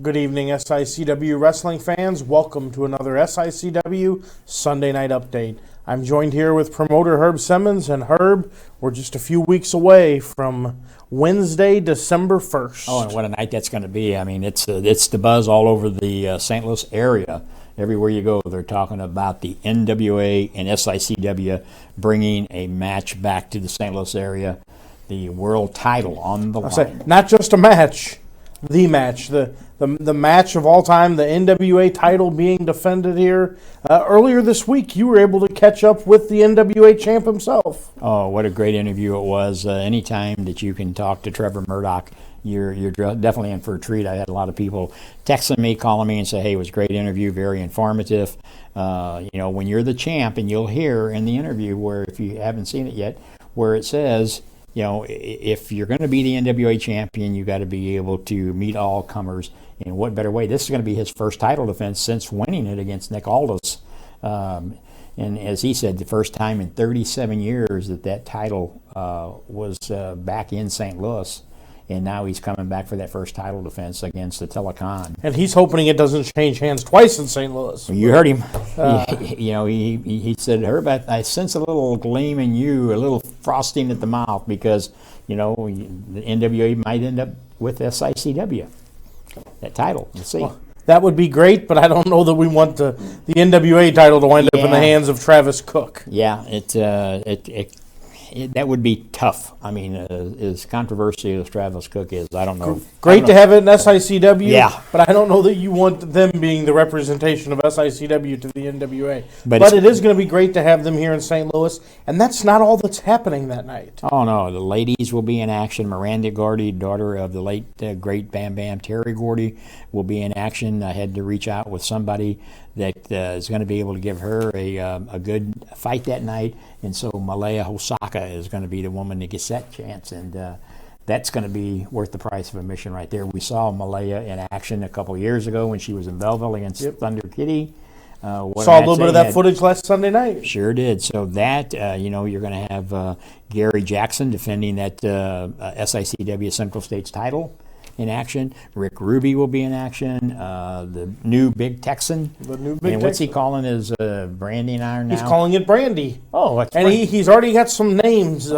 Good evening, SICW wrestling fans. Welcome to another SICW Sunday Night Update. I'm joined here with promoter Herb Simmons, and Herb, we're just a few weeks away from Wednesday, December 1st. Oh, and what a night that's going to be. I mean, it's the buzz all over the St. Louis area. Everywhere you go, they're talking about the NWA and SICW bringing a match back to the St. Louis area, the world title on the line. Not just a match, the match, the match of all time, the NWA title being defended here. Earlier this week, you were able to catch up with the NWA champ himself. Oh, what a great interview it was. Anytime that you can talk to Trevor Murdoch, you're definitely in for a treat. I had a lot of people texting me, calling me, and say, hey, it was a great interview, very informative. When you're the champ, and you'll hear in the interview where, if you haven't seen it yet, where it says, if you're going to be the NWA champion, you got to be able to meet all comers. And what better way? This is going to be his first title defense since winning it against Nick Aldis. And as he said, the first time in 37 years that title was back in St. Louis. And now he's coming back for that first title defense against the Telecon. And he's hoping it doesn't change hands twice in St. Louis. You heard him. He said, Herb, I sense a little gleam in you, a little frosting at the mouth, because, the NWA might end up with SICW, that title. We'll see. Well, that would be great, but I don't know that we want the NWA title to wind up in the hands of Travis Cook. Yeah, that would be tough. I mean, as controversial as Travis Cook is, I don't know. Great to have it in SICW, but I don't know that you want them being the representation of SICW to the NWA. But it is going to be great to have them here in St. Louis, and that's not all that's happening that night. Oh, no. The ladies will be in action. Miranda Gordy, daughter of the late, great Bam Bam Terry Gordy, will be in action. I had to reach out with somebody that is going to be able to give her a good fight that night. And so Malaya Hosaka is going to be the woman that gets that chance. And that's going to be worth the price of admission right there. We saw Malaya in action a couple years ago when she was in Belleville against Thunder Kitty. Saw a little bit of that footage last Sunday night. Sure did. So that, you're going to have Gary Jackson defending that SICW Central States title in action. Rick Ruby will be in action. The new Big Texan. And what's he calling his branding iron now? He's calling it Brandy. Oh, that's and he's already got some names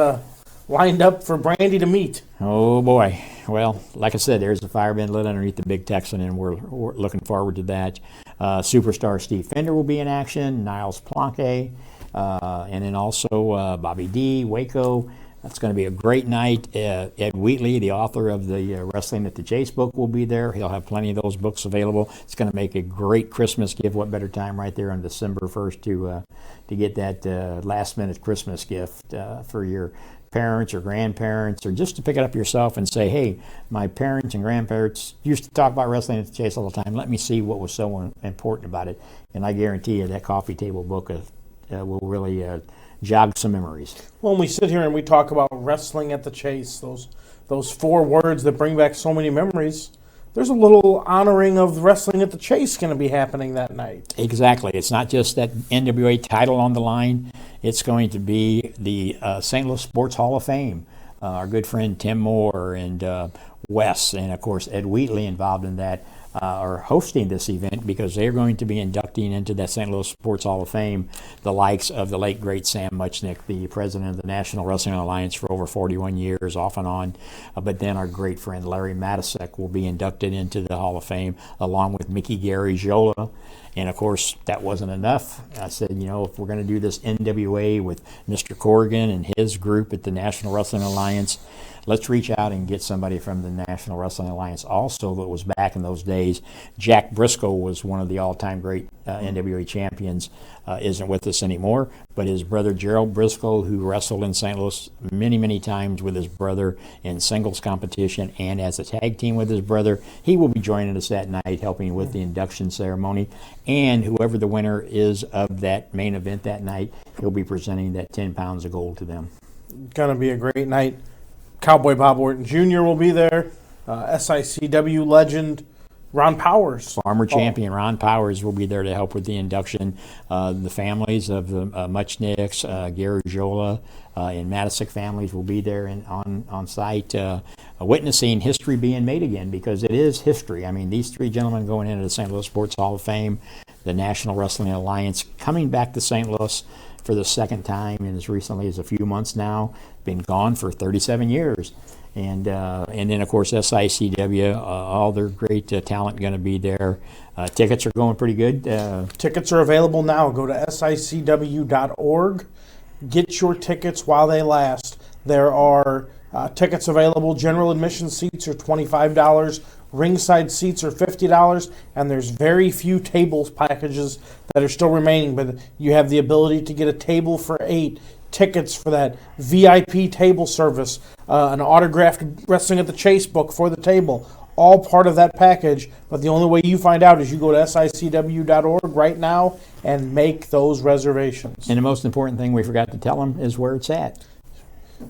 lined up for Brandy to meet. Oh boy. Well, like I said, there's the fire being lit underneath the Big Texan, and we're looking forward to that. Superstar Steve Fender will be in action. Niles Planke, and then also Bobby D, Waco. That's going to be a great night. Ed Wheatley, the author of the Wrestling at the Chase book, will be there. He'll have plenty of those books available. It's going to make a great Christmas gift. What better time right there on December 1st to get that last-minute Christmas gift for your parents or grandparents, or just to pick it up yourself and say, hey, my parents and grandparents used to talk about Wrestling at the Chase all the time. Let me see what was so important about it. And I guarantee you that coffee table book will really jog some memories. When we sit here and we talk about Wrestling at the Chase, those four words that bring back so many memories, there's a little honoring of Wrestling at the Chase going to be happening that night. Exactly. It's not just that NWA title on the line. It's going to be the St. Louis Sports Hall of Fame. Our good friend Tim Moore and Wes, and of course Ed Wheatley involved in that, are hosting this event because they're going to be inducting into that St. Louis Sports Hall of Fame the likes of the late, great Sam Muchnick, the president of the National Wrestling Alliance for over 41 years, off and on. But then our great friend Larry Matisek will be inducted into the Hall of Fame, along with Mickey Gary Jola. And, of course, that wasn't enough. I said, if we're going to do this NWA with Mr. Corrigan and his group at the National Wrestling Alliance, let's reach out and get somebody from the National Wrestling Alliance also that was back in those days. Jack Briscoe was one of the all-time great NWA champions, isn't with us anymore, but his brother Gerald Briscoe, who wrestled in St. Louis many, many times with his brother in singles competition and as a tag team with his brother, he will be joining us that night, helping with the induction ceremony. And whoever the winner is of that main event that night, he'll be presenting that 10 pounds of gold to them. Going to be a great night. Cowboy Bob Orton Jr. will be there. SICW legend Ron Powers. Former champion Ron Powers will be there to help with the induction. The families of the Muchnicks, Gary Jola, and Matisic families will be there on site, witnessing history being made again, because it is history. I mean, these three gentlemen going into the St. Louis Sports Hall of Fame, the National Wrestling Alliance coming back to St. Louis for the second time, and as recently as a few months now, been gone for 37 years. And then, of course, SICW, all their great talent going to be there. Tickets are going pretty good. Tickets are available now. Go to SICW.org. Get your tickets while they last. There are tickets available. General admission seats are $25. Ringside seats are $50. And there's very few tables packages that are still remaining. But you have the ability to get a table for 8. Tickets for that VIP table service, an autographed Wrestling at the Chase book for the table, all part of that package. But the only way you find out is you go to SICW.org right now and make those reservations. And the most important thing we forgot to tell them is where it's at.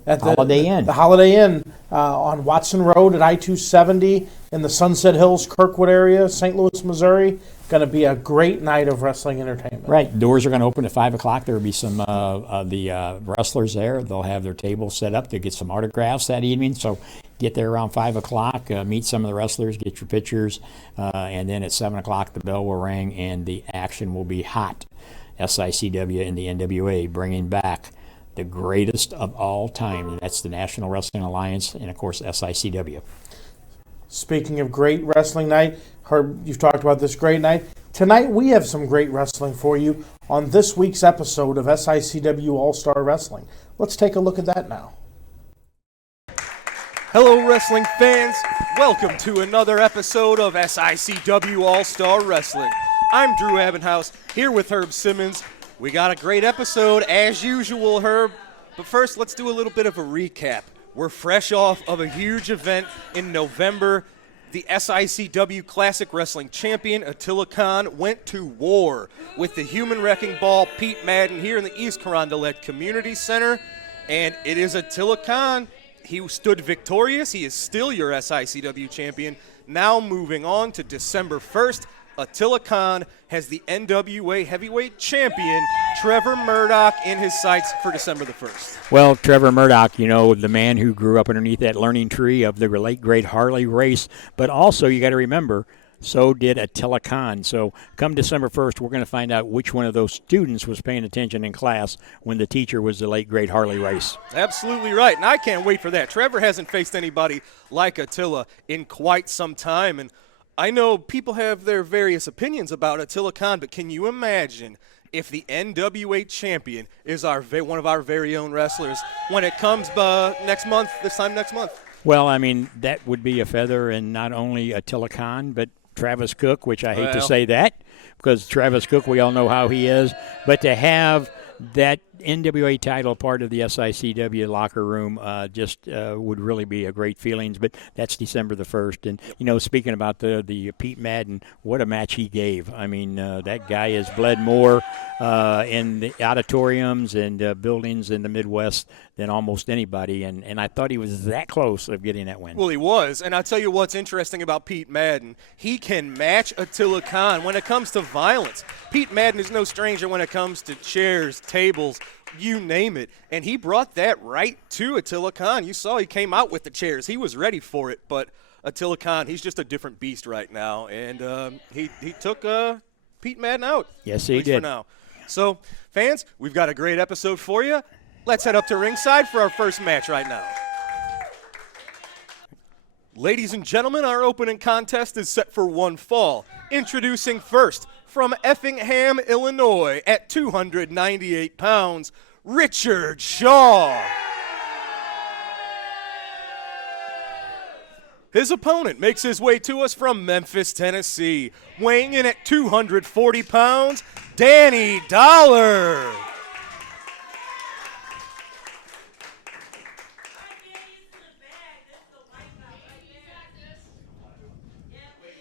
At the Holiday Inn. The Holiday Inn on Watson Road at I-270 in the Sunset Hills, Kirkwood area, St. Louis, Missouri. Going to be a great night of wrestling entertainment. Right. Doors are going to open at 5 o'clock. There will be some the wrestlers there. They'll have their tables set up to get some autographs that evening. So get there around 5 o'clock, meet some of the wrestlers, get your pictures, and then at 7 o'clock the bell will ring and the action will be hot. SICW and the NWA bringing back the greatest of all time, and that's the National Wrestling Alliance and, of course, SICW. Speaking of great wrestling night, Herb, you've talked about this great night. Tonight we have some great wrestling for you on this week's episode of SICW All-Star Wrestling. Let's take a look at that now. Hello, wrestling fans. Welcome to another episode of SICW All-Star Wrestling. I'm Drew Abendhaus, here with Herb Simmons. We got a great episode, as usual, Herb. But first, let's do a little bit of a recap. We're fresh off of a huge event in November. The SICW Classic Wrestling Champion, Attila Khan, went to war with the Human Wrecking Ball, Pete Madden, here in the East Carondelet Community Center. And it is Attila Khan. He stood victorious. He is still your SICW champion. Now moving on to December 1st, Attila Khan has the NWA Heavyweight Champion, Trevor Murdoch, in his sights for December the 1st. Well, Trevor Murdoch, you know, the man who grew up underneath that learning tree of the late great Harley Race, but also you got to remember, so did Attila Khan. So come December 1st, we're going to find out which one of those students was paying attention in class when the teacher was the late great Harley Race. Absolutely right, and I can't wait for that. Trevor hasn't faced anybody like Attila in quite some time, and I know people have their various opinions about Attila Khan, but can you imagine if the NWA champion is one of our very own wrestlers when it comes this time next month? Well, I mean, that would be a feather in not only Attila Khan, but Travis Cook, which I hate to say that, because Travis Cook, we all know how he is, but to have that NWA title part of the SICW locker room would really be a great feelings. But that's December the 1st. And, you know, speaking about the Pete Madden, what a match he gave. I mean, that guy has bled more in the auditoriums and buildings in the Midwest than almost anybody. And I thought he was that close of getting that win. Well, he was. And I'll tell you what's interesting about Pete Madden. He can match Attila Khan when it comes to violence. Pete Madden is no stranger when it comes to chairs, tables, you name it. And he brought that right to Attila Khan. You saw he came out with the chairs. He was ready for it. But Attila Khan, he's just a different beast right now. And he took Pete Madden out. Yes, he did. For now. So, fans, we've got a great episode for you. Let's head up to ringside for our first match right now. Ladies and gentlemen, our opening contest is set for one fall. Introducing first, from Effingham, Illinois, at 298 pounds, Richard Shaw. His opponent makes his way to us from Memphis, Tennessee, weighing in at 240 pounds, Danny Dollar.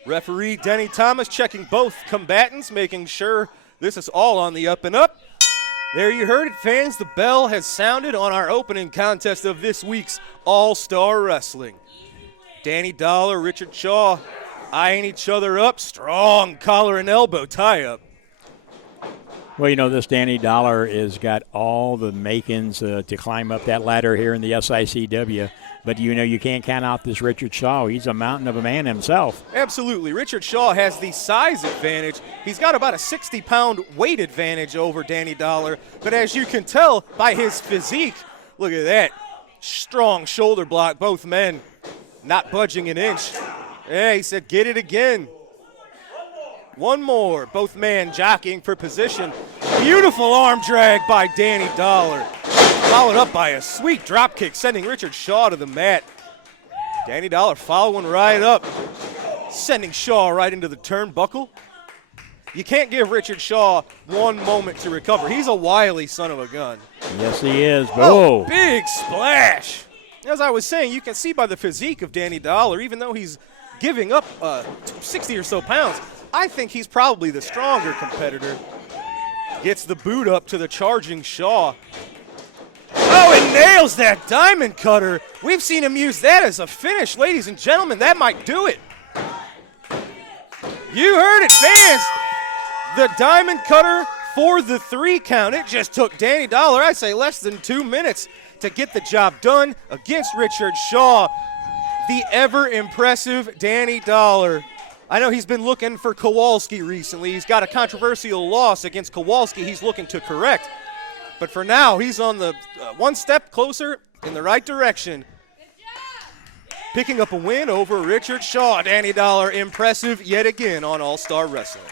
Referee Denny Thomas checking both combatants, making sure this is all on the up and up. There you heard it, fans. The bell has sounded on our opening contest of this week's All-Star Wrestling. Danny Dollar, Richard Shaw. eyeing each other up. Strong collar and elbow tie-up. Well, you know, this Danny Dollar has got all the makings to climb up that ladder here in the SICW. But, you know, you can't count out this Richard Shaw. He's a mountain of a man himself. Absolutely. Richard Shaw has the size advantage. He's got about a 60-pound weight advantage over Danny Dollar. But as you can tell by his physique, look at that. Strong shoulder block, both men not budging an inch. Yeah, he said, get it again. One more. Both men jockeying for position. Beautiful arm drag by Danny Dollar. Followed up by a sweet drop kick, sending Richard Shaw to the mat. Danny Dollar following right up, sending Shaw right into the turnbuckle. You can't give Richard Shaw one moment to recover. He's a wily son of a gun. Yes, he is. Oh, big splash. As I was saying, you can see by the physique of Danny Dollar, even though he's giving up 60 or so pounds, I think he's probably the stronger competitor. Gets the boot up to the charging Shaw. Oh, and nails that diamond cutter. We've seen him use that as a finish. Ladies and gentlemen, that might do it. You heard it, fans. The diamond cutter for the 3 count. It just took Danny Dollar, I'd say, less than 2 minutes to get the job done against Richard Shaw. The ever-impressive Danny Dollar. I know he's been looking for Kowalski recently. He's got a controversial loss against Kowalski he's looking to correct. But for now, he's on the one step closer in the right direction. Picking up a win over Richard Shaw. Danny Dollar, impressive yet again on All-Star Wrestling.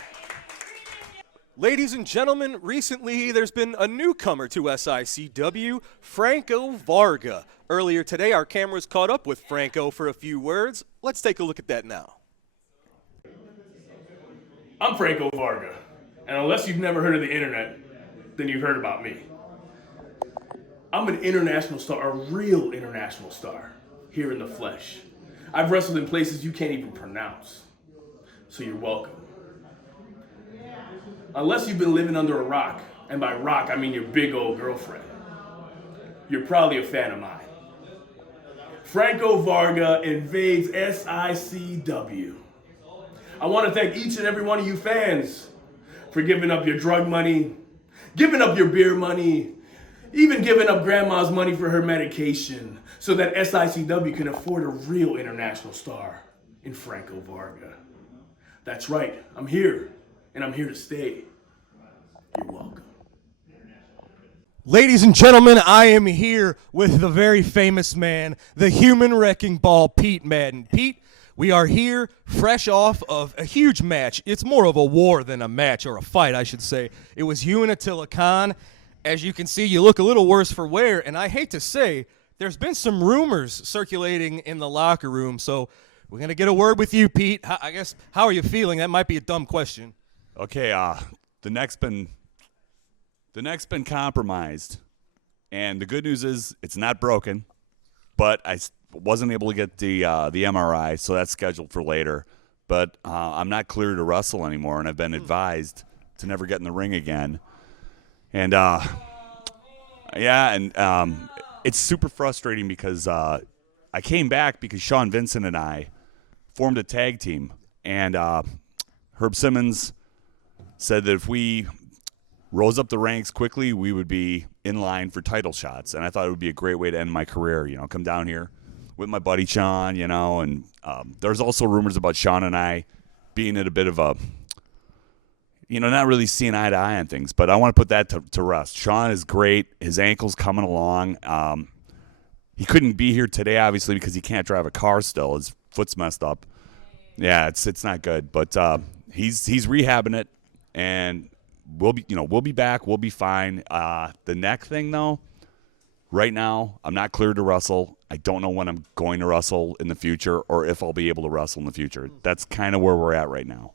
Ladies and gentlemen, recently there's been a newcomer to SICW, Franco Varga. Earlier today, our cameras caught up with Franco for a few words. Let's take a look at that now. I'm Franco Varga, and unless you've never heard of the internet, then you've heard about me. I'm an international star, a real international star, here in the flesh. I've wrestled in places you can't even pronounce, so you're welcome. Unless you've been living under a rock, and by rock I mean your big old girlfriend, you're probably a fan of mine. Franco Varga invades SICW. I want to thank each and every one of you fans for giving up your drug money, giving up your beer money, even giving up grandma's money for her medication so that SICW can afford a real international star in Franco Varga. That's right, I'm here, and I'm here to stay. You're welcome. Ladies and gentlemen, I am here with the very famous man, the human wrecking ball, Pete Madden. Pete, we are here fresh off of a huge match. It's more of a war than a match, or a fight, I should say. It was you and Attila Khan. As you can see, you look a little worse for wear, and I hate to say, there's been some rumors circulating in the locker room, so we're going to get a word with you, Pete. I guess, how are you feeling? That might be a dumb question. Okay, the neck's been compromised, and the good news is it's not broken, but I wasn't able to get the MRI, so that's scheduled for later. But I'm not clear to wrestle anymore, and I've been advised to never get in the ring again. And it's super frustrating because I came back because Sean Vincent and I formed a tag team, and Herb Simmons said that if we rose up the ranks quickly, we would be in line for title shots. And I thought it would be a great way to end my career, come down here with my buddy Sean, and there's also rumors about Sean and I being at a bit of a, not really seeing eye to eye on things, but I want to put that to rest. Sean is great. His ankle's coming along. He couldn't be here today, obviously, because he can't drive a car still. His foot's messed up. Yeah, it's not good, but he's rehabbing it, and we'll be back. We'll be fine. The neck thing, though, right now, I'm not cleared to wrestle. I don't know when I'm going to wrestle in the future or if I'll be able to wrestle in the future. That's kind of where we're at right now.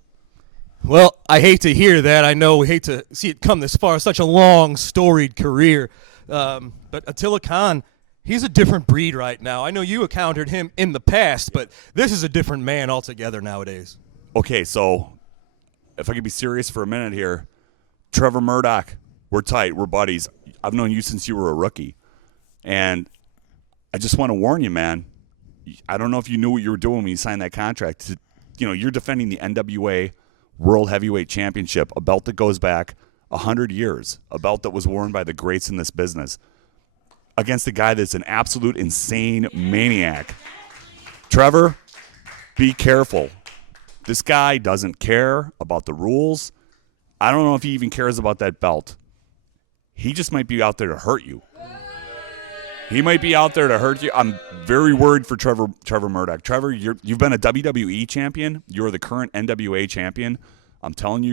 Well, I hate to hear that. I know we hate to see it come this far. Such a long, storied career. But Attila Khan, he's a different breed right now. I know you encountered him in the past, but this is a different man altogether nowadays. Okay, so if I could be serious for a minute here, Trevor Murdoch, we're tight. We're buddies. I've known you since you were a rookie. And I just want to warn you, man. I don't know if you knew what you were doing when you signed that contract. you're defending the NWA World Heavyweight Championship, a belt that goes back 100 years, a belt that was worn by the greats in this business, against a guy that's an absolute insane maniac. Trevor, be careful. This guy doesn't care about the rules. I don't know if he even cares about that belt. He just might be out there to hurt you. He might be out there to hurt you. I'm very worried for Trevor Murdoch. Trevor, you've been a WWE champion. You're the current NWA champion. I'm telling you,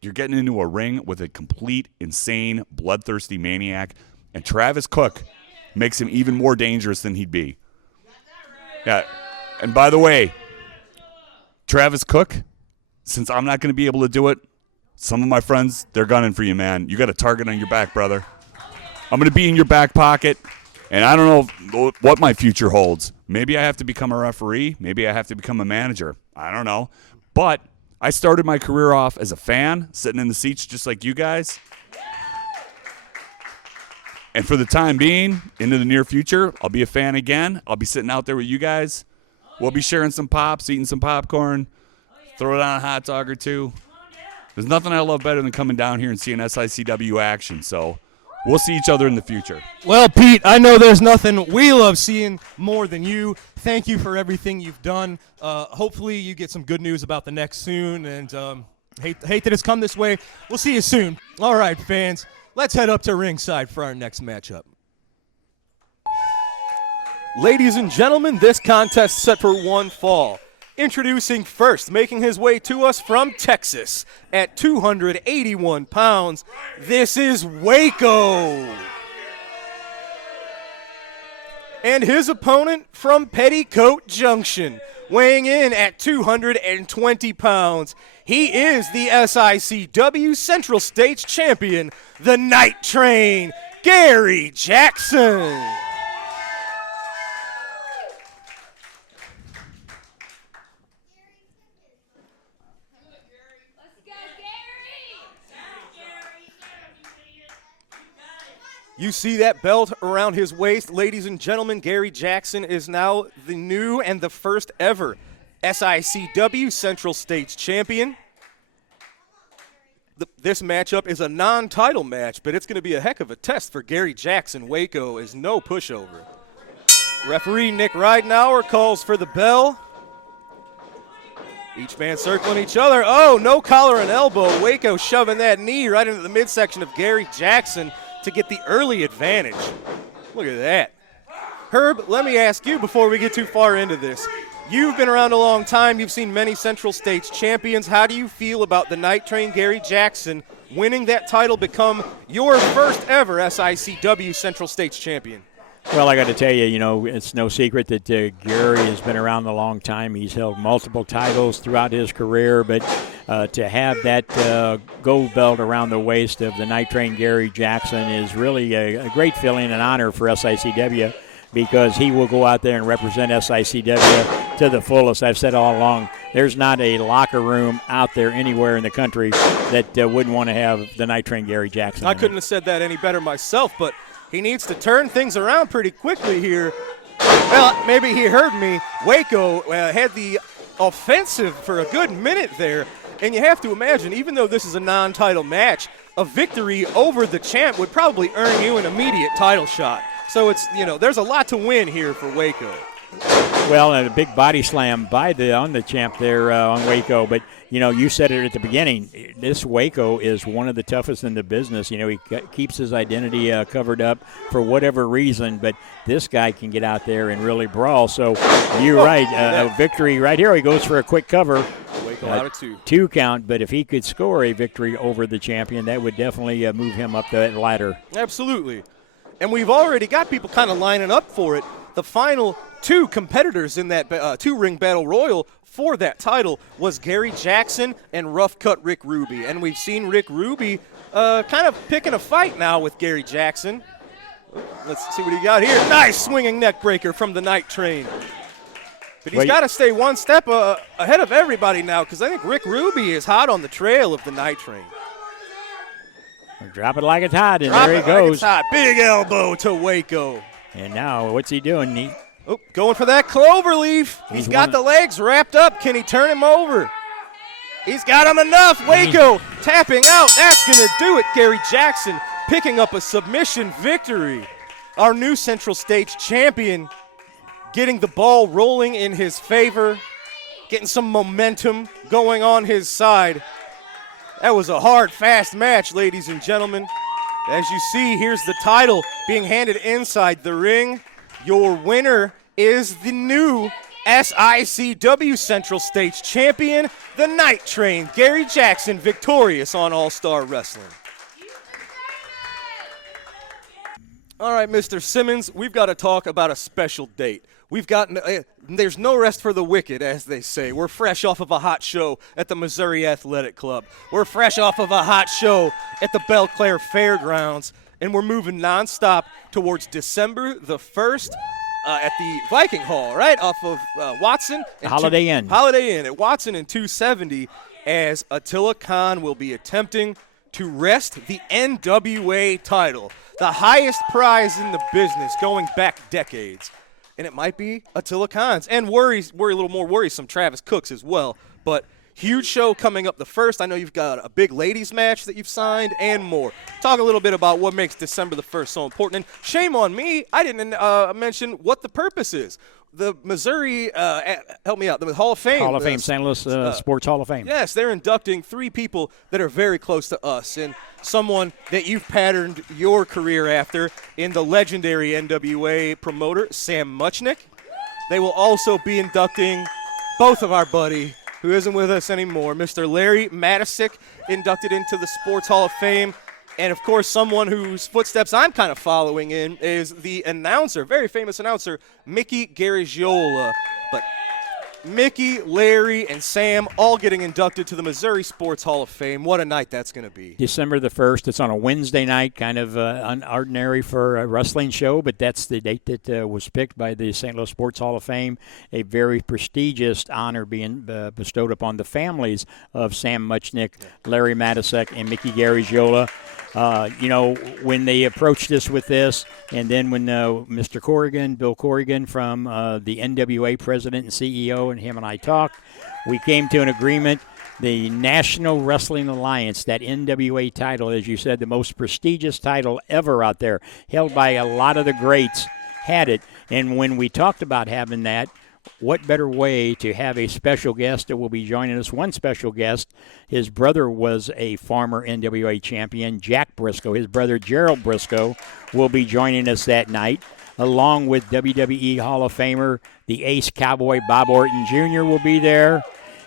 you're getting into a ring with a complete, insane, bloodthirsty maniac. And Travis Cook makes him even more dangerous than he'd be. Yeah. And by the way, Travis Cook, since I'm not going to be able to do it, some of my friends, they're gunning for you, man. You got a target on your back, brother. I'm going to be in your back pocket, and I don't know what my future holds. Maybe I have to become a referee. Maybe I have to become a manager. I don't know. But I started my career off as a fan, sitting in the seats just like you guys. And for the time being, into the near future, I'll be a fan again. I'll be sitting out there with you guys. We'll be sharing some pops, eating some popcorn, throw down a hot dog or two. There's nothing I love better than coming down here and seeing SICW action. So we'll see each other in the future. Well, Pete, I know there's nothing we love seeing more than you. Thank you for everything you've done. Hopefully you get some good news about the next soon. And hate that it's come this way. We'll see you soon. All right, fans. Let's head up to ringside for our next matchup. Ladies and gentlemen, this contest set for one fall. Introducing first, making his way to us from Texas at 281 pounds, this is Waco. And his opponent from Petticoat Junction, weighing in at 220 pounds, he is the SICW Central States Champion, the Night Train, Gary Jackson. You see that belt around his waist. Ladies and gentlemen, Gary Jackson is now the new and the first ever SICW Central States Champion. This matchup is a non-title match, but it's going to be a heck of a test for Gary Jackson. Waco is no pushover. Referee Nick Ridenauer calls for the bell. Each man circling each other. Oh, no collar and elbow. Waco shoving that knee right into the midsection of Gary Jackson to get the early advantage. Look at that. Herb, let me ask you before we get too far into this. You've been around a long time. You've seen many Central States champions. How do you feel about the Night Train Gary Jackson winning that title, become your first ever SICW Central States champion? Well, I got to tell you, it's no secret that Gary has been around a long time. He's held multiple titles throughout his career, but to have that gold belt around the waist of the Night Train Gary Jackson is really a great feeling and honor for SICW, because he will go out there and represent SICW to the fullest. I've said all along, there's not a locker room out there anywhere in the country that wouldn't want to have the Night Train Gary Jackson. I couldn't have said that any better myself, but he needs to turn things around pretty quickly here. Well, maybe he heard me. Waco had the offensive for a good minute there, and you have to imagine, even though this is a non-title match, a victory over the champ would probably earn you an immediate title shot. So it's, there's a lot to win here for Waco. Well, and a big body slam on the champ there on Waco. But, you said it at the beginning. This Waco is one of the toughest in the business. He keeps his identity covered up for whatever reason. But this guy can get out there and really brawl. So you're right. A victory right here. He goes for a quick cover. Waco out of two. 2 count. But if he could score a victory over the champion, that would definitely move him up that ladder. Absolutely. And we've already got people kind of lining up for it. The final 2 competitors in that 2-ring battle royal for that title was Gary Jackson and rough cut Rick Ruby. And we've seen Rick Ruby kind of picking a fight now with Gary Jackson. Let's see what he got here. Nice swinging neck breaker from the Night Train. But he's got to stay one step ahead of everybody now, because I think Rick Ruby is hot on the trail of the Night Train. Drop it like it's hot, and there he goes. Like it's hot. Big elbow to Waco. And now, what's he doing? Oh, going for that cloverleaf. He's got the legs wrapped up. Can he turn him over? He's got him enough. Waco tapping out. That's going to do it. Gary Jackson picking up a submission victory. Our new Central States champion getting the ball rolling in his favor, getting some momentum going on his side. That was a hard, fast match, ladies and gentlemen. As you see, here's the title being handed inside the ring. Your winner is the new SICW Central States champion, the Night Train, Gary Jackson, victorious on All-Star Wrestling. All right, Mr. Simmons, we've got to talk about a special date. We've got there's no rest for the wicked, as they say. We're fresh off of a hot show at the Missouri Athletic Club. We're fresh off of a hot show at the Belle Claire Fairgrounds, and we're moving nonstop towards December the 1st at the Viking Hall, right, off of Watson. And Holiday Inn. Holiday Inn at Watson and 270, as Attila Khan will be attempting to wrest the NWA title, the highest prize in the business going back decades. And it might be Attila Khan's. And worry a little more worrisome, Travis Cook's as well. But huge show coming up the 1st. I know you've got a big ladies match that you've signed and more. Talk a little bit about what makes December the 1st so important. And shame on me, I didn't mention what the purpose is. The Missouri, help me out, the Hall of Fame. Hall of Fame, St. Louis Sports Hall of Fame. Yes, they're inducting 3 people that are very close to us, and someone that you've patterned your career after in the legendary NWA promoter, Sam Muchnick. They will also be inducting both of our buddy, who isn't with us anymore, Mr. Larry Matisick, inducted into the Sports Hall of Fame. And, of course, someone whose footsteps I'm kind of following in is the announcer, very famous announcer, Mickey Garagiola. But Mickey, Larry, and Sam all getting inducted to the Missouri Sports Hall of Fame. What a night that's going to be. December the 1st. It's on a Wednesday night, kind of unordinary for a wrestling show, but that's the date that was picked by the St. Louis Sports Hall of Fame, a very prestigious honor being bestowed upon the families of Sam Muchnick, Larry Matisick, and Mickey Garagiola. When they approached us with this, and then when Mr. Corrigan, Bill Corrigan from the NWA president and CEO, and him and I talked, we came to an agreement. The National Wrestling Alliance, that NWA title, as you said, the most prestigious title ever out there, held by a lot of the greats, had it. And when we talked about having that, what better way to have a special guest that will be joining us? One special guest, his brother was a former NWA champion, Jack Briscoe. His brother, Gerald Briscoe, will be joining us that night, along with WWE Hall of Famer, the Ace Cowboy Bob Orton Jr. will be there.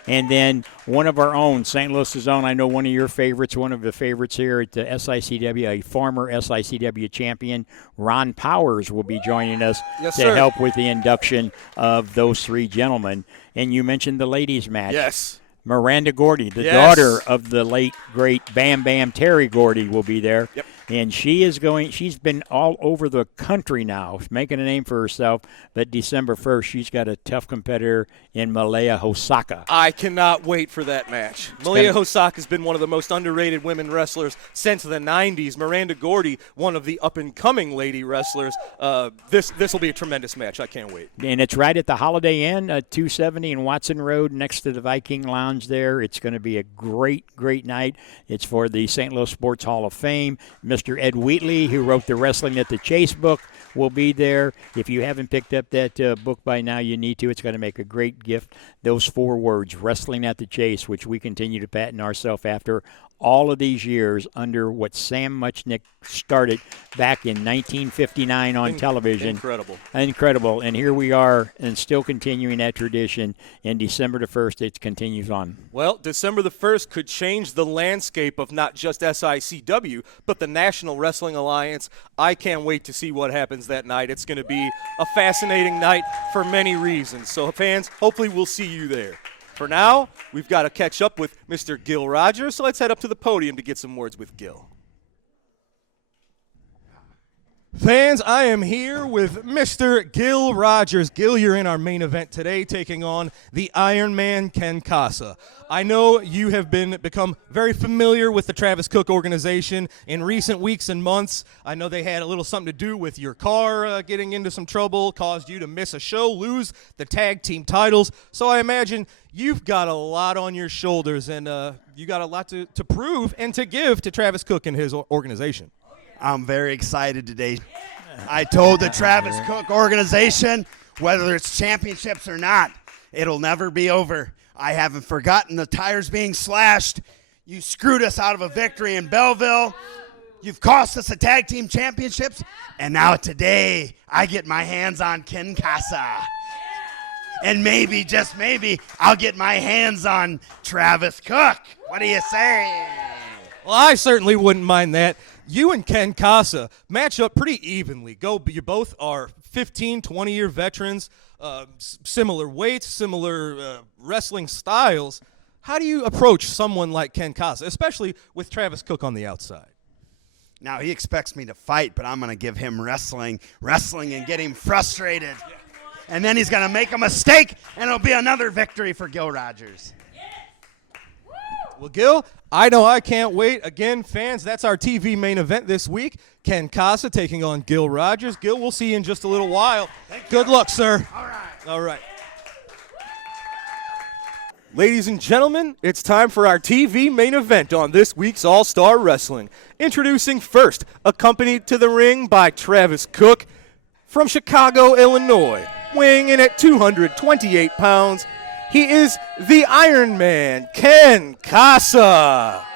And then one of our own, St. Louis's own, I know one of your favorites, one of the favorites here at the SICW, a former SICW champion, Ron Powers, will be joining us to help with the induction of those 3 gentlemen. And you mentioned the ladies' match. Yes. Miranda Gordy, the daughter of the late, great Bam Bam Terry Gordy, will be there. Yep. And she's been all over the country now, making a name for herself. But December 1st, she's got a tough competitor in Malaya Hosaka. I cannot wait for that match. Malaya Hosaka has been one of the most underrated women wrestlers since the 90s. Miranda Gordy, one of the up-and-coming lady wrestlers. This will be a tremendous match. I can't wait. And it's right at the Holiday Inn, 270 in Watson Road, next to the Viking Lounge there. It's going to be a great, great night. It's for the St. Louis Sports Hall of Fame. Mr. Ed Wheatley, who wrote the Wrestling at the Chase book, will be there. If you haven't picked up that book by now, you need to. It's going to make a great gift. Those 4 words, Wrestling at the Chase, which we continue to patent ourselves after all of these years under what Sam Muchnick started back in 1959 on television. Incredible. And here we are and still continuing that tradition. In December the 1st, it continues on. Well, December the 1st could change the landscape of not just SICW, but the National Wrestling Alliance. I can't wait to see what happens that night. It's going to be a fascinating night for many reasons. So, fans, hopefully we'll see you there. For now, we've got to catch up with Mr. Gil Rogers, so let's head up to the podium to get some words with Gil. Fans, I am here with Mr. Gil Rogers. Gil, you're in our main event today, taking on the Iron Man Ken Casa. I know you have become very familiar with the Travis Cook organization in recent weeks and months. I know they had a little something to do with your car getting into some trouble, caused you to miss a show, lose the tag team titles. So I imagine you've got a lot on your shoulders, and you got a lot to prove and to give to Travis Cook and his organization. I'm very excited today. I told the Travis Cook organization, whether it's championships or not, it'll never be over. I haven't forgotten the tires being slashed. You screwed us out of a victory in Belleville. You've cost us the tag team championships. And now today, I get my hands on Ken Casa. And maybe, just maybe, I'll get my hands on Travis Cook. What do you say? Well, I certainly wouldn't mind that. You and Ken Casa match up pretty evenly. You both are 15, 20-year veterans, similar weights, similar wrestling styles. How do you approach someone like Ken Casa, especially with Travis Cook on the outside? Now, he expects me to fight, but I'm going to give him wrestling and get him frustrated. And then he's going to make a mistake, and it'll be another victory for Gil Rogers. Well, Gil, I know I can't wait. Again, fans, that's our TV main event this week. Ken Casa taking on Gil Rogers. Gil, we'll see you in just a little while. Good luck, sir. All right. Ladies and gentlemen, it's time for our TV main event on this week's All-Star Wrestling. Introducing first, accompanied to the ring by Travis Cook from Chicago, Illinois, weighing in at 228 pounds. He is the Iron Man, Ken Casa.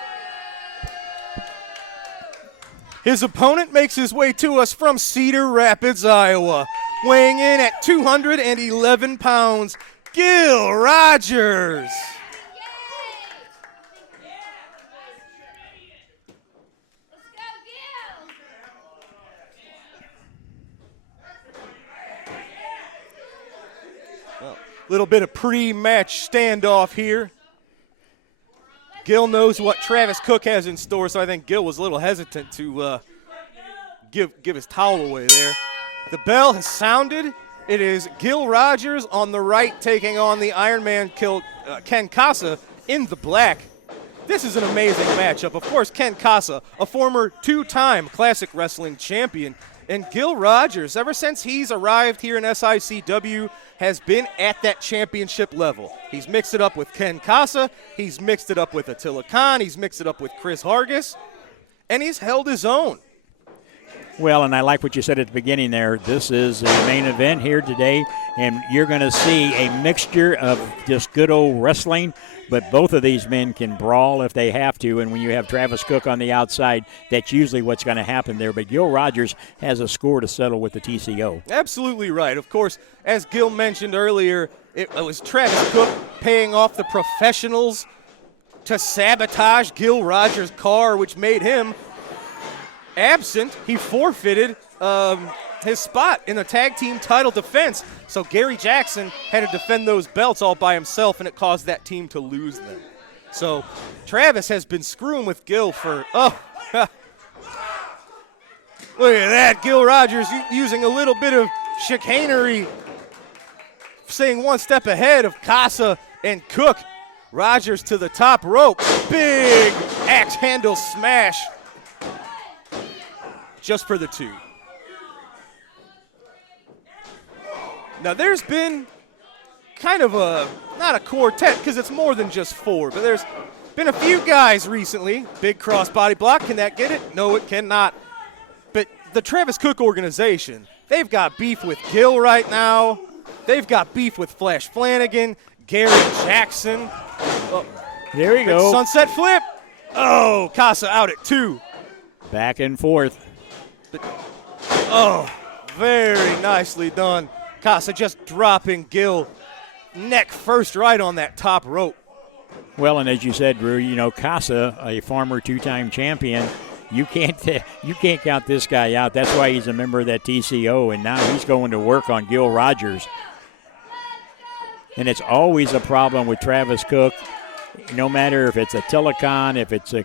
His opponent makes his way to us from Cedar Rapids, Iowa, weighing in at 211 pounds, Gil Rogers. Little bit of pre-match standoff here. Gil knows what Travis Cook has in store, so I think Gil was a little hesitant to give his towel away there. The bell has sounded. It is Gil Rogers on the right taking on the Iron Man Ken Casa in the black. This is an amazing matchup. Of course, Ken Casa, a former two-time Classic Wrestling champion, and Gil Rogers, ever since he's arrived here in SICW, has been at that championship level. He's mixed it up with Ken Casa, he's mixed it up with Attila Khan, he's mixed it up with Chris Hargis, and he's held his own. Well, and I like what you said at the beginning there. This is the main event here today, and you're going to see a mixture of just good old wrestling, but both of these men can brawl if they have to, and when you have Travis Cook on the outside, that's usually what's going to happen there. But Gil Rogers has a score to settle with the TCO. Absolutely right. Of course, as Gil mentioned earlier, it was Travis Cook paying off the professionals to sabotage Gil Rogers' car, which made him absent. He forfeited his spot in the tag team title defense. So Gary Jackson had to defend those belts all by himself, and it caused that team to lose them. So Travis has been screwing with Gil for, look at that. Gil Rogers using a little bit of chicanery, staying one step ahead of Casa and Cook. Rogers to the top rope. Big axe handle smash just for the two. Now, there's been kind of not a quartet because it's more than just four, but there's been a few guys recently. Big crossbody block. Can that get it? No, it cannot. But the Travis Cook organization, they've got beef with Gil right now. They've got beef with Flash Flanagan, Gary Jackson. Oh, there you go. Sunset flip. Oh, Casa out at 2. Back and forth. But, very nicely done. Casa just dropping Gil neck first right on that top rope. Well, and as you said, Drew, you know, Casa, a former two-time champion, you can't count this guy out. That's why he's a member of that TCO, and now he's going to work on Gil Rogers. And it's always a problem with Travis Cook no matter if it's a Telecon, if it's a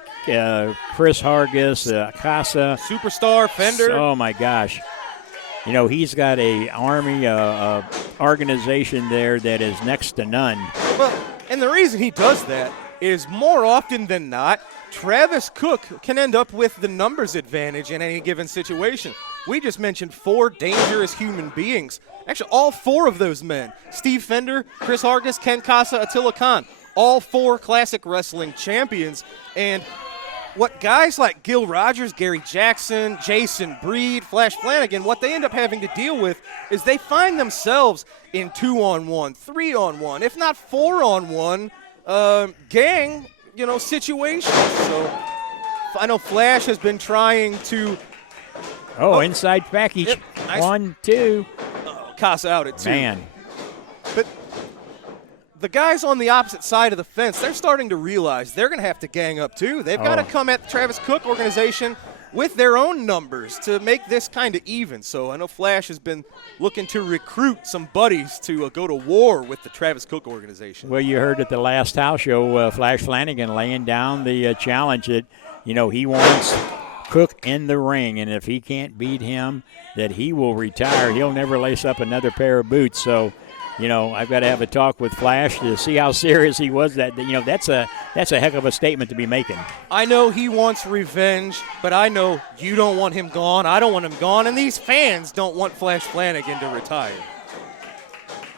Chris Hargis, Casa. Superstar, Fender. Oh, my gosh. You know, he's got a army, organization there that is next to none. Well, and the reason he does that is more often than not, Travis Cook can end up with the numbers advantage in any given situation. We just mentioned 4 dangerous human beings. Actually, all 4 of those men, Steve Fender, Chris Hargis, Ken Casa, Attila Khan, all 4 classic wrestling champions. And what guys like Gil Rogers, Gary Jackson, Jason Breed, Flash Flanagan, what they end up having to deal with is they find themselves in 2-on-1, 3-on-1, if not 4-on-1 gang, situations. So I know Flash has been trying to. Inside package. Yep, nice. 1, 2. Casa out at 2. Man. But the guys on the opposite side of the fence, they're starting to realize they're going to have to gang up too. They've got to come at the Travis Cook organization with their own numbers to make this kind of even. So I know Flash has been looking to recruit some buddies to go to war with the Travis Cook organization. Well, you heard at the last house show, Flash Flanagan laying down the challenge that, he wants Cook in the ring, and if he can't beat him, that he will retire. He'll never lace up another pair of boots. So, I've got to have a talk with Flash to see how serious he was. That's a heck of a statement to be making. I know he wants revenge, but I know you don't want him gone. I don't want him gone, and these fans don't want Flash Flanagan to retire.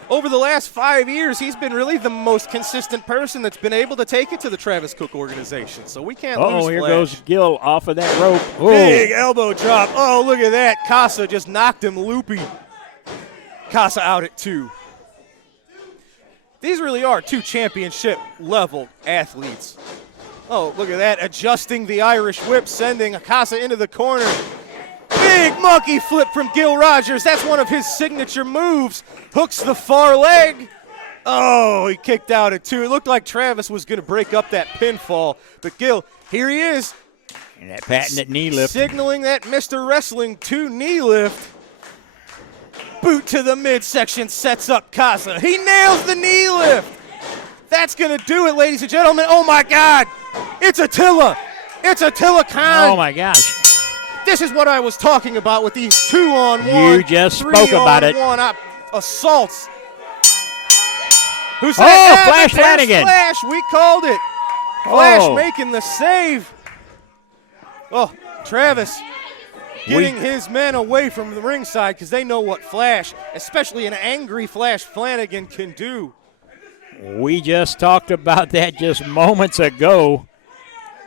Over the last 5 years, he's been really the most consistent person that's been able to take it to the Travis Cook organization. So we can't lose here Flash. Goes Gil off of that rope. Big elbow drop. Oh, look at that. Casa just knocked him loopy. Casa out at 2. These really are 2 championship-level athletes. Oh, look at that. Adjusting the Irish whip, sending Casa into the corner. Big monkey flip from Gil Rogers. That's one of his signature moves. Hooks the far leg. Oh, he kicked out at 2. It looked like Travis was going to break up that pinfall. But Gil, here he is. And that patented knee lift. Signaling that Mr. Wrestling 2 knee lift. Boot to the midsection sets up Casa. He nails the knee lift. That's going to do it, ladies and gentlemen. Oh, my God. It's Attila. It's Attila Khan. Oh, my gosh. This is what I was talking about with these 2-on-1. You just spoke about it. 3-on-1 assaults. Who's that? Flash Flanagan. Flash, we called it. Flash making the save. Oh, Travis getting his men away from the ringside because they know what Flash, especially an angry Flash Flanagan, can do. We just talked about that just moments ago.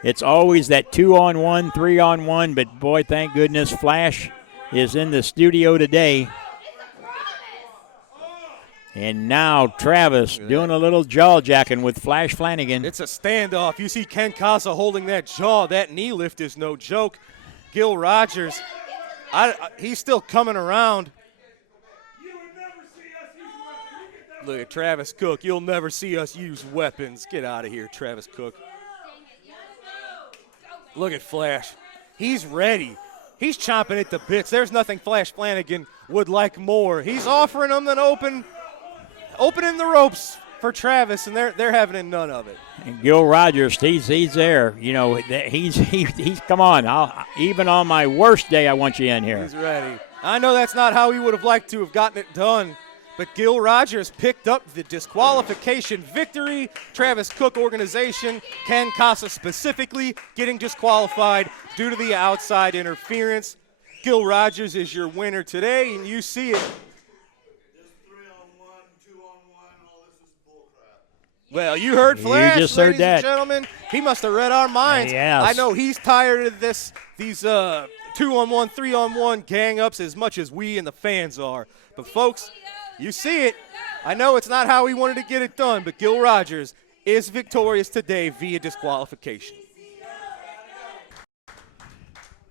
It's always that 2-on-1, 3-on-1, but boy, thank goodness Flash is in the studio today. And now Travis doing a little jaw jacking with Flash Flanagan. It's a standoff. You see Ken Casa holding that jaw. That knee lift is no joke. Gil Rogers, he's still coming around. Look at Travis Cook. You'll never see us use weapons. Get out of here, Travis Cook. Look at Flash. He's ready. He's chomping at the bits. There's nothing Flash Flanagan would like more. He's offering them an opening the ropes for Travis, and they're having none of it. And Gil Rogers, he's there. He's come on. Even on my worst day, I want you in here. He's ready. I know that's not how he would have liked to have gotten it done, but Gil Rogers picked up the disqualification victory. Travis Cook organization, Ken Casa specifically, getting disqualified due to the outside interference. Gil Rogers is your winner today, and you see it. Well, you heard Flash, you just heard ladies that. and gentlemen. He must have read our minds. Yes. I know he's tired of these 2-on-1, 3-on-1 gang-ups as much as we and the fans are. But, folks, you see it. I know it's not how he wanted to get it done, but Gil Rogers is victorious today via disqualification.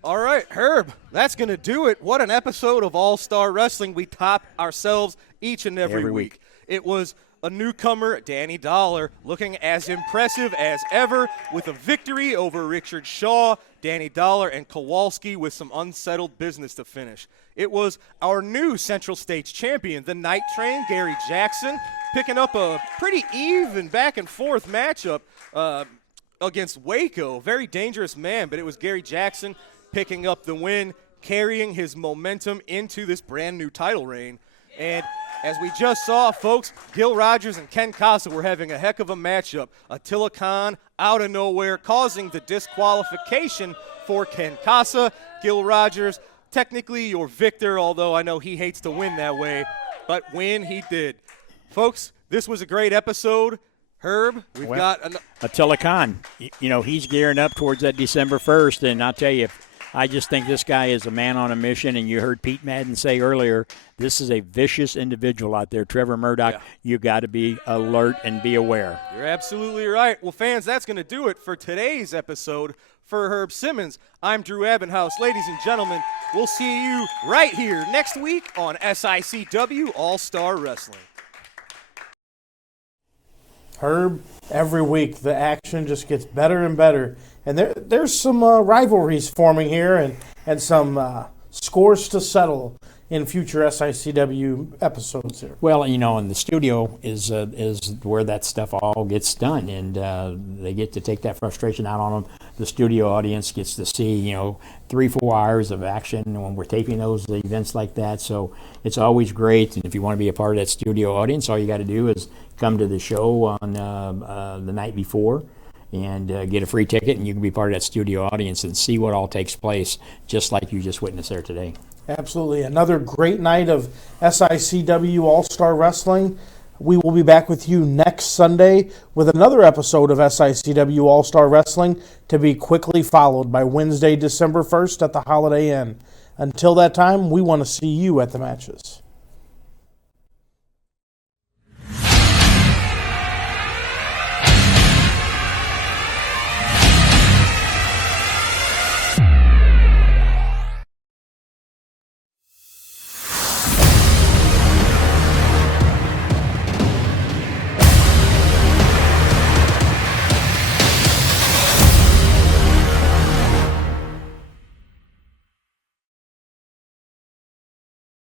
All right, Herb, that's going to do it. What an episode of All-Star Wrestling. We top ourselves each and every week. It was a newcomer, Danny Dollar, looking as impressive as ever with a victory over Richard Shaw, Danny Dollar, and Kowalski with some unsettled business to finish. It was our new Central States champion, the Night Train, Gary Jackson, picking up a pretty even back-and-forth matchup against Waco. Very dangerous man, but it was Gary Jackson picking up the win, carrying his momentum into this brand-new title reign. And as we just saw, folks, Gil Rogers and Ken Casa were having a heck of a matchup. Attila Khan out of nowhere causing the disqualification for Ken Casa. Gil Rogers, technically your victor, although I know he hates to win that way, but win he did. Folks, this was a great episode. Herb, we've got Attila Khan. You know, he's gearing up towards that December 1st, and I'll tell you, I just think this guy is a man on a mission, and you heard Pete Madden say earlier, this is a vicious individual out there. Trevor Murdoch, you got to be alert and be aware. You're absolutely right. Well, fans, that's going to do it for today's episode. For Herb Simmons, I'm Drew Abbenhouse. Ladies and gentlemen, we'll see you right here next week on SICW All-Star Wrestling. Herb, every week the action just gets better and better. And there's some rivalries forming here and some scores to settle in future SICW episodes here. Well, you know, and the studio is where that stuff all gets done, and they get to take that frustration out on them. The studio audience gets to see, 3-4 hours of action when we're taping those events like that. So it's always great, and if you want to be a part of that studio audience, all you got to do is come to the show on the night before and get a free ticket, and you can be part of that studio audience and see what all takes place, just like you just witnessed there today. Absolutely. Another great night of SICW All-Star Wrestling. We will be back with you next Sunday with another episode of SICW All-Star Wrestling to be quickly followed by Wednesday, December 1st at the Holiday Inn. Until that time, we want to see you at the matches.